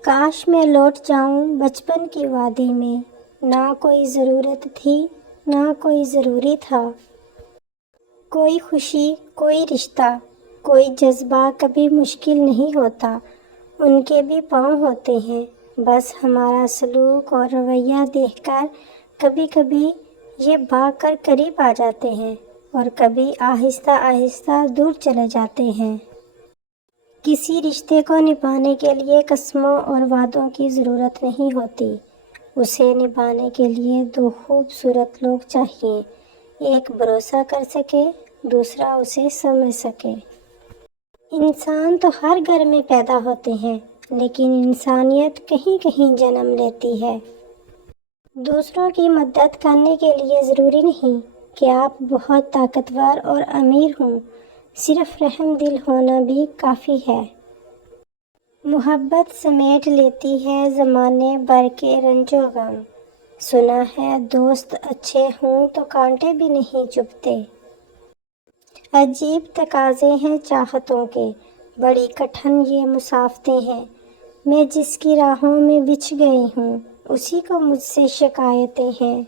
کاش میں لوٹ جاؤں بچپن کی وادی میں، نہ کوئی ضرورت تھی نہ کوئی ضروری تھا، کوئی خوشی کوئی رشتہ کوئی جذبہ کبھی مشکل نہیں ہوتا، ان کے بھی پاؤں ہوتے ہیں، بس ہمارا سلوک اور رویہ دیکھ کر کبھی کبھی یہ بھاگ کر قریب آ جاتے ہیں اور کبھی آہستہ آہستہ دور چلے جاتے ہیں۔ کسی رشتے کو نبھانے کے لیے قسموں اور وعدوں کی ضرورت نہیں ہوتی، اسے نبھانے کے لیے دو خوبصورت لوگ چاہیے، ایک بھروسہ کر سکے، دوسرا اسے سمجھ سکے۔ انسان تو ہر گھر میں پیدا ہوتے ہیں، لیکن انسانیت کہیں کہیں جنم لیتی ہے۔ دوسروں کی مدد کرنے کے لیے ضروری نہیں کہ آپ بہت طاقتور اور امیر ہوں، صرف رحم دل ہونا بھی کافی ہے۔ محبت سمیٹ لیتی ہے زمانے بھر کے رنج و غم، سنا ہے دوست اچھے ہوں تو کانٹے بھی نہیں چبھتے۔ عجیب تقاضے ہیں چاہتوں کے، بڑی کٹھن یہ مسافتیں ہیں، میں جس کی راہوں میں بچھ گئی ہوں اسی کو مجھ سے شکایتیں ہیں۔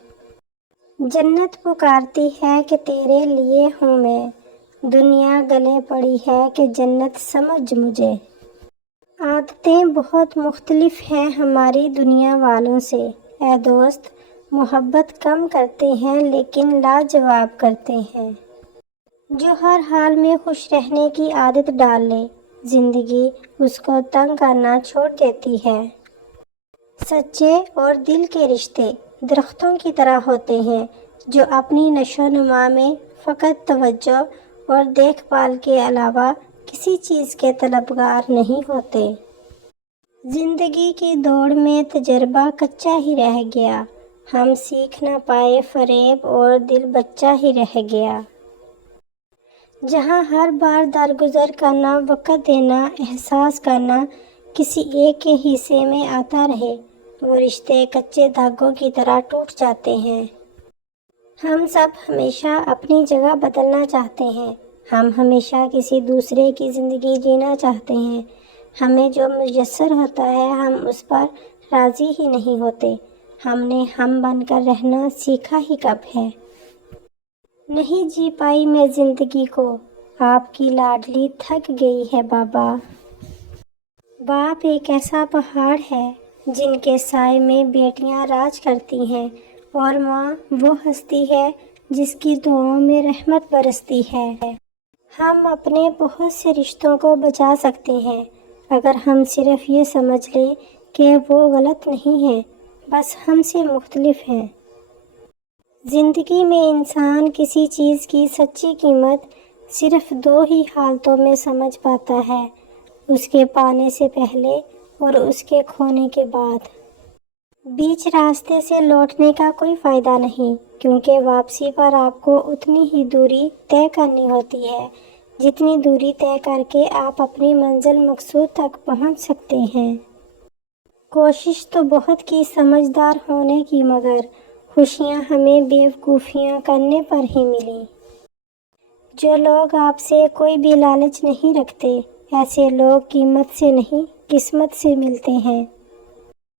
جنت پکارتی ہے کہ تیرے لیے ہوں میں، دنیا گلے پڑی ہے کہ جنت سمجھ مجھے۔ عادتیں بہت مختلف ہیں ہماری دنیا والوں سے، اے دوست محبت کم کرتے ہیں لیکن لاجواب کرتے ہیں۔ جو ہر حال میں خوش رہنے کی عادت ڈال لے، زندگی اس کو تنگ کرنا چھوڑ دیتی ہے۔ سچے اور دل کے رشتے درختوں کی طرح ہوتے ہیں جو اپنی نشو و نما میں فقط توجہ اور دیکھ بھال کے علاوہ کسی چیز کے طلبگار نہیں ہوتے۔ زندگی کی دوڑ میں تجربہ کچا ہی رہ گیا، ہم سیکھ نہ پائے فریب اور دل بچہ ہی رہ گیا۔ جہاں ہر بار درگزر کرنا، وقت دینا، احساس کرنا کسی ایک کے حصے میں آتا رہے، وہ رشتے کچے دھاگوں کی طرح ٹوٹ جاتے ہیں۔ ہم سب ہمیشہ اپنی جگہ بدلنا چاہتے ہیں، ہم ہمیشہ کسی دوسرے کی زندگی جینا چاہتے ہیں، ہمیں جو میسر ہوتا ہے ہم اس پر راضی ہی نہیں ہوتے، ہم نے ہم بن کر رہنا سیکھا ہی کب ہے۔ نہیں جی پائی میں زندگی کو، آپ کی لاڈلی تھک گئی ہے بابا۔ باپ ایک ایسا پہاڑ ہے جن کے سائے میں بیٹیاں راج کرتی ہیں، اور ماں وہ ہستی ہے جس کی دعاؤں میں رحمت برستی ہے۔ ہم اپنے بہت سے رشتوں کو بچا سکتے ہیں اگر ہم صرف یہ سمجھ لیں کہ وہ غلط نہیں ہیں، بس ہم سے مختلف ہیں۔ زندگی میں انسان کسی چیز کی سچی قیمت صرف دو ہی حالتوں میں سمجھ پاتا ہے، اس کے پانے سے پہلے اور اس کے کھونے کے بعد۔ بیچ راستے سے لوٹنے کا کوئی فائدہ نہیں، کیونکہ واپسی پر آپ کو اتنی ہی دوری طے کرنی ہوتی ہے جتنی دوری طے کر کے آپ اپنی منزل مقصود تک پہنچ سکتے ہیں۔ کوشش تو بہت کی سمجھدار ہونے کی، مگر خوشیاں ہمیں بیوقوفیاں کرنے پر ہی ملیں۔ جو لوگ آپ سے کوئی بھی لالچ نہیں رکھتے، ایسے لوگ قیمت سے نہیں قسمت سے ملتے ہیں۔